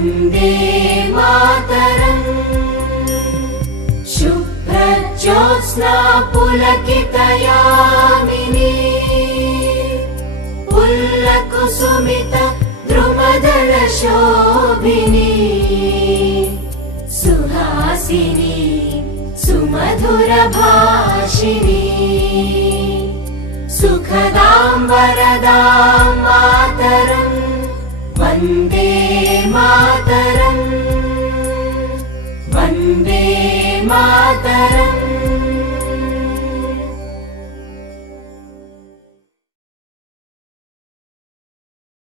Vande Mataram. शुभ्रज्योत्स्ना पुलकितयामिनी पुल्लकुसुमित द्रुमदलशोभिनी Suhasini सुमधुरभाषिणी सुखदां वरदां Mataram Vande Mataram Vande Mataram.